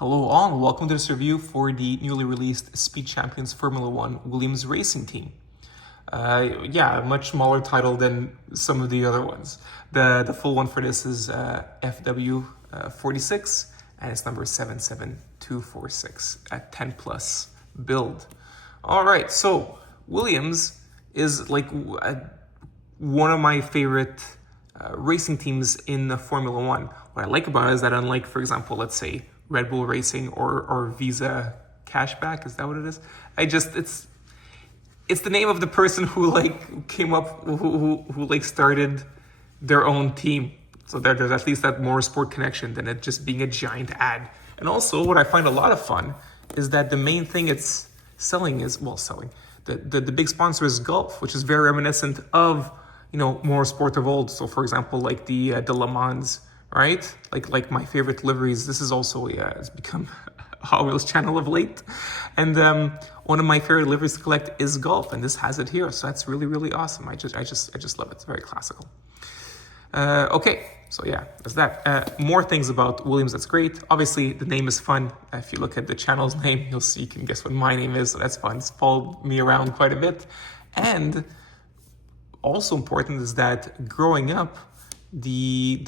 Hello all, and welcome to this review for the newly released Speed Champions Formula One Williams Racing Team. A much smaller title than some of the other ones. The full one for this is FW46, and it's number 77246 at 10 plus build. All right, so Williams is like one of my favorite racing teams in the Formula One. What I like about it is that unlike, for example, let's say Red Bull Racing or Visa Cashback, is that what it is? It's the name of the person who came up, who started their own team. So there's at least that more sport connection than it just being a giant ad. And also what I find a lot of fun is that the main thing it's selling is, the big sponsor is Gulf, which is very reminiscent of, more sport of old. So for example, like the Le Mans, right? Like my favorite liveries. This is also, it's become Hot Wheels channel of late. And one of my favorite liveries to collect is Gulf, and this has it here. So that's really, really awesome. I just love it. It's very classical. Okay, so yeah, that's that. More things about Williams that's great. Obviously, the name is fun. If you look at the channel's name, you can guess what my name is, so that's fun. It's followed me around quite a bit. And also important is that growing up, the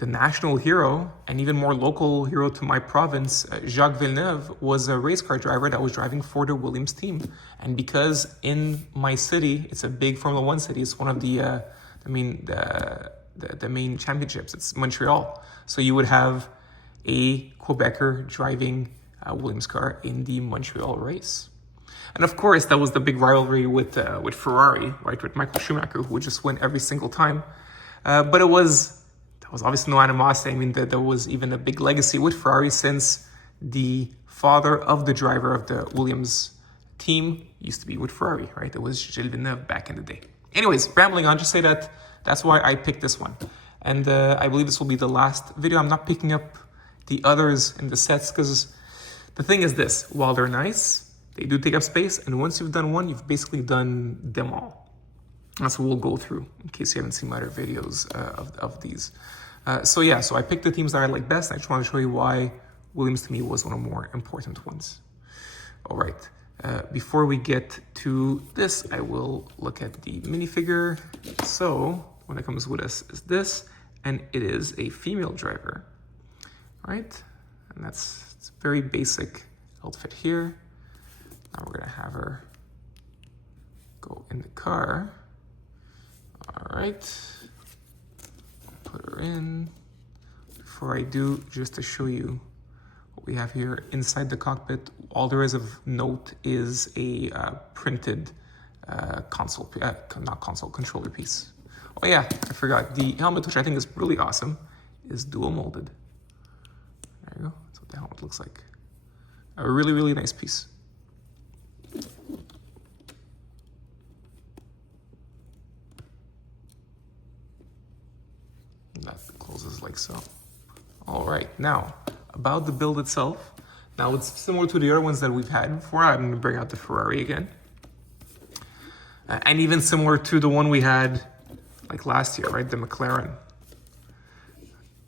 national hero and even more local hero to my province, Jacques Villeneuve, was a race car driver that was driving for the Williams team. And because in my city, it's a big Formula One city, it's one of the main championships, it's Montreal. So you would have a Quebecer driving a Williams car in the Montreal race. And of course, that was the big rivalry with Ferrari, right? With Michael Schumacher, who would just win every single time. But there was obviously no animosity. I mean, there was even a big legacy with Ferrari since the father of the driver of the Williams team used to be with Ferrari, right? It was Gilles Villeneuve back in the day. Anyways, rambling on, just say that's why I picked this one. And I believe this will be the last video. I'm not picking up the others in the sets because the thing is this, while they're nice, they do take up space, and once you've done one, you've basically done them all. That's what we'll go through, in case you haven't seen my other videos of these. So I picked the teams that I like best, and I just want to show you why Williams to me was one of the more important ones. All right, before we get to this, I will look at the minifigure. So what it comes with us is this, and it is a female driver, right? And it's a very basic outfit here. Now we're gonna have her go in the car. All right, put her in. Before I do, just to show you what we have here inside the cockpit, all there is of note is a printed controller piece. Oh yeah, I forgot. The helmet, which I think is really awesome, is dual molded. There you go, that's what the helmet looks like. A really, really nice piece. That closes like so. All right, now about the build itself. Now it's similar to the other ones that we've had before. I'm gonna bring out the Ferrari again. And even similar to the one we had like last year, right? The McLaren.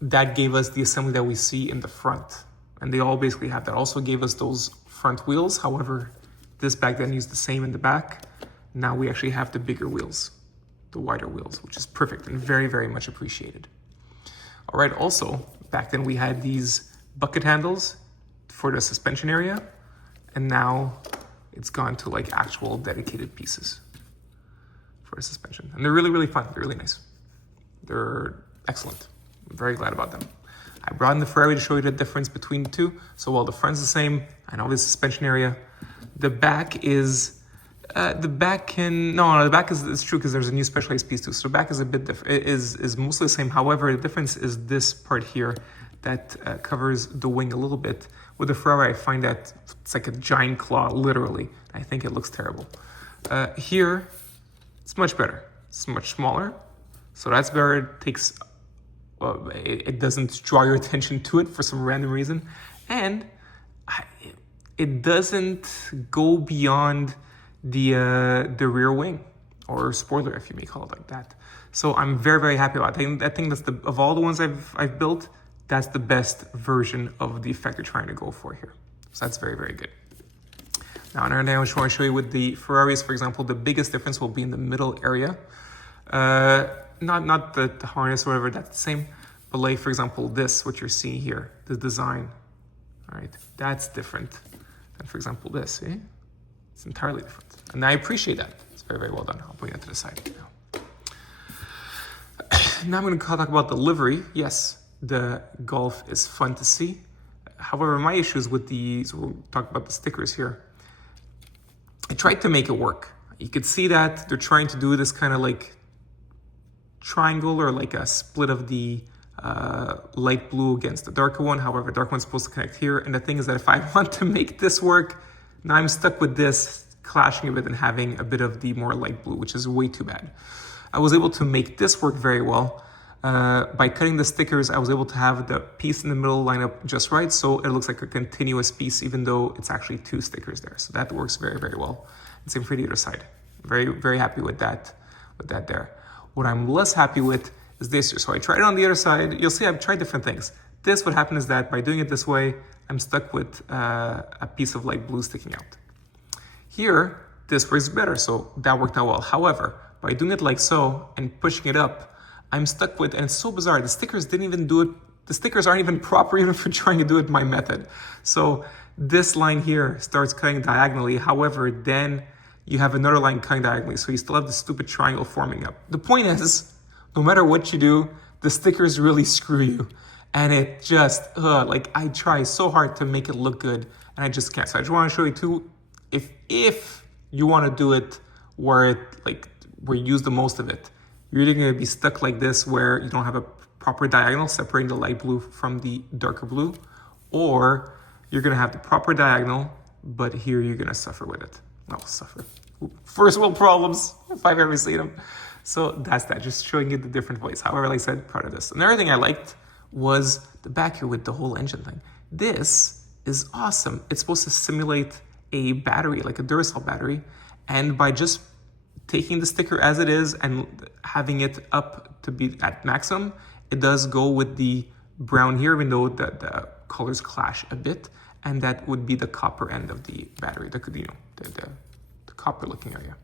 That gave us the assembly that we see in the front. And they all basically have that. Also gave us those front wheels. However, this back then used the same in the back. Now we actually have the bigger wheels, the wider wheels, which is perfect and very, very much appreciated. All right, also, back then we had these bucket handles for the suspension area, and now it's gone to like actual dedicated pieces for the suspension. And they're really, really fun. They're really nice. They're excellent. I'm very glad about them. I brought in the Ferrari to show you the difference between the two. So while the front's the same, I know the suspension area, the back is, the back is true because there's a new specialized piece too. So the back is a bit different, is mostly the same. However, the difference is this part here that covers the wing a little bit. With the Ferrari, I find that it's like a giant claw, literally. I think it looks terrible. Here, it's much better. It's much smaller. So that's better. It takes, it doesn't draw your attention to it for some random reason. And it doesn't go beyond the rear wing, or spoiler, if you may call it like that. So I'm very, very happy about it. I think that's of all the ones I've built, that's the best version of the effect you're trying to go for here. So that's very, very good. Now, another thing I just want to show you with the Ferraris, for example, the biggest difference will be in the middle area. Not the harness or whatever, that's the same. But like, for example, this, what you're seeing here, the design, all right, that's different than, for example, this, see? It's entirely different. And I appreciate that. It's very, very well done. I'll put that to the side now. Now I'm going to talk about the livery. Yes, the Golf is fun to see. However, my issues with so we'll talk about the stickers here. I tried to make it work. You could see that they're trying to do this kind of like triangle or like a split of the light blue against the darker one. However, dark one's supposed to connect here. And the thing is that if I want to make this work, now I'm stuck with this clashing a bit and having a bit of the more light blue, which is way too bad. I was able to make this work very well. By cutting the stickers, I was able to have the piece in the middle line up just right, so it looks like a continuous piece, even though it's actually two stickers there. So that works very, very well. And same for the other side. Very, very happy with that there. What I'm less happy with is this here. So I tried it on the other side. You'll see I've tried different things. This, what happened is that by doing it this way, I'm stuck with a piece of light blue sticking out. Here, this works better, so that worked out well. However, by doing it like so and pushing it up, I'm stuck with, and it's so bizarre, the stickers didn't even do it, the stickers aren't even proper even for trying to do it my method. So this line here starts cutting diagonally, however, then you have another line cutting diagonally, so you still have the stupid triangle forming up. The point is, no matter what you do, the stickers really screw you. And it just, like I try so hard to make it look good, and I just can't. So I just want to show you too, if you want to do it where you use the most of it, you're either going to be stuck like this where you don't have a proper diagonal separating the light blue from the darker blue, or you're going to have the proper diagonal, but here you're going to suffer with it. No, suffer. First world problems, if I've ever seen them. So that's that, just showing you the different ways. However, like I said, proud of this. Another thing I liked was the back here with the whole engine thing. This is awesome. It's supposed to simulate a battery, like a Duracell battery, and by just taking the sticker as it is and having it up to be at maximum, it does go with the brown here, even though the colors clash a bit, and that would be the copper end of the battery, the copper looking area.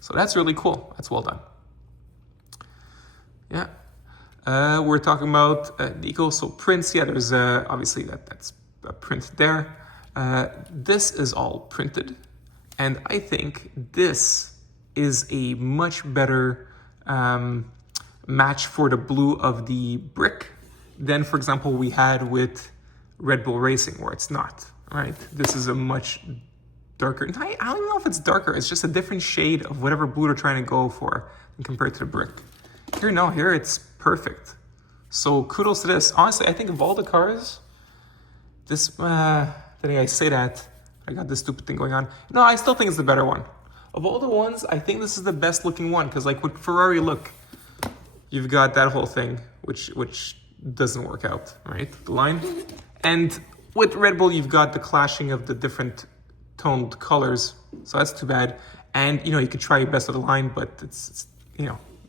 So that's really cool. That's well done. Yeah. We're talking about Nico, so prints. Yeah, there's obviously that's a print there. This is all printed, and I think this is a much better match for the blue of the brick than, for example, we had with Red Bull Racing, where it's not, right? This is a much darker, I don't know if it's darker, it's just a different shade of whatever blue they're trying to go for compared to the brick. Here it's perfect. So kudos to this. Honestly, I think of all the cars, this, the day I say that, I got this stupid thing going on. No, I still think it's the better one. Of all the ones, I think this is the best looking one, because like with Ferrari, look, you've got that whole thing, which doesn't work out, right? The line. And with Red Bull, you've got the clashing of the different toned colors, so that's too bad. And you could try your best with the line, but it's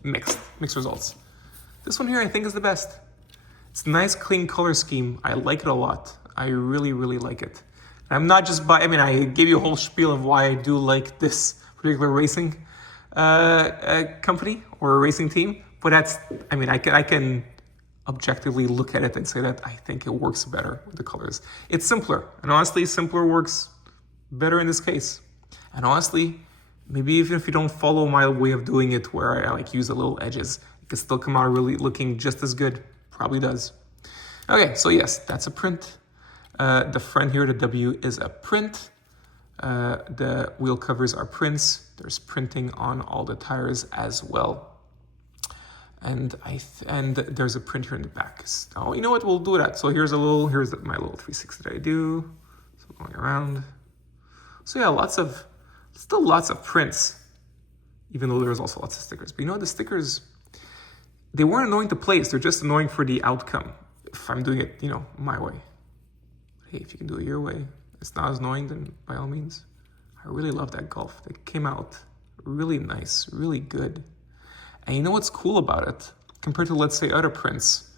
mixed results. This one here, I think, is the best. It's a nice, clean color scheme. I like it a lot. I really, really like it. I'm not just I gave you a whole spiel of why I do like this particular racing company or a racing team, but I can objectively look at it and say that I think it works better with the colors. It's simpler, and honestly, simpler works better in this case. And honestly, maybe even if you don't follow my way of doing it, where I use the little edges, it can still come out really looking just as good. Probably does. Okay, so yes, that's a print. The front here, the W, is a print. The wheel covers are prints. There's printing on all the tires as well. And there's a print here in the back. Oh, you know what? We'll do that. So here's my little 360 that I do. So going around. So yeah, still lots of prints, even though there's also lots of stickers. But the stickers, they weren't annoying to place. They're just annoying for the outcome. If I'm doing it, my way. Hey, if you can do it your way, it's not as annoying, then by all means. I really love that Golf. It came out really nice, really good. And you know what's cool about it? Compared to, let's say, other prints,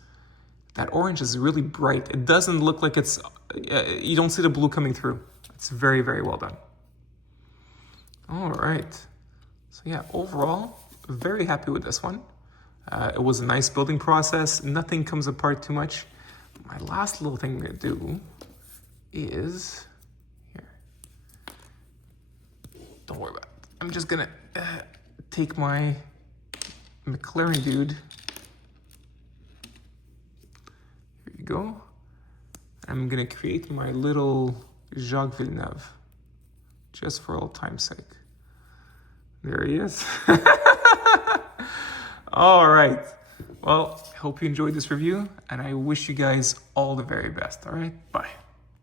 That orange is really bright. It doesn't look like it's, you don't see the blue coming through. It's very, very well done. All right. So yeah, overall, very happy with this one. It was a nice building process. Nothing comes apart too much. My last little thing I'm gonna do is, here. Don't worry about it. I'm just gonna take my McLaren dude. Here you go. I'm gonna create my little Jacques Villeneuve, just for old time's sake. There he is. All right. Well, I hope you enjoyed this review, and I wish you guys all the very best. All right. Bye.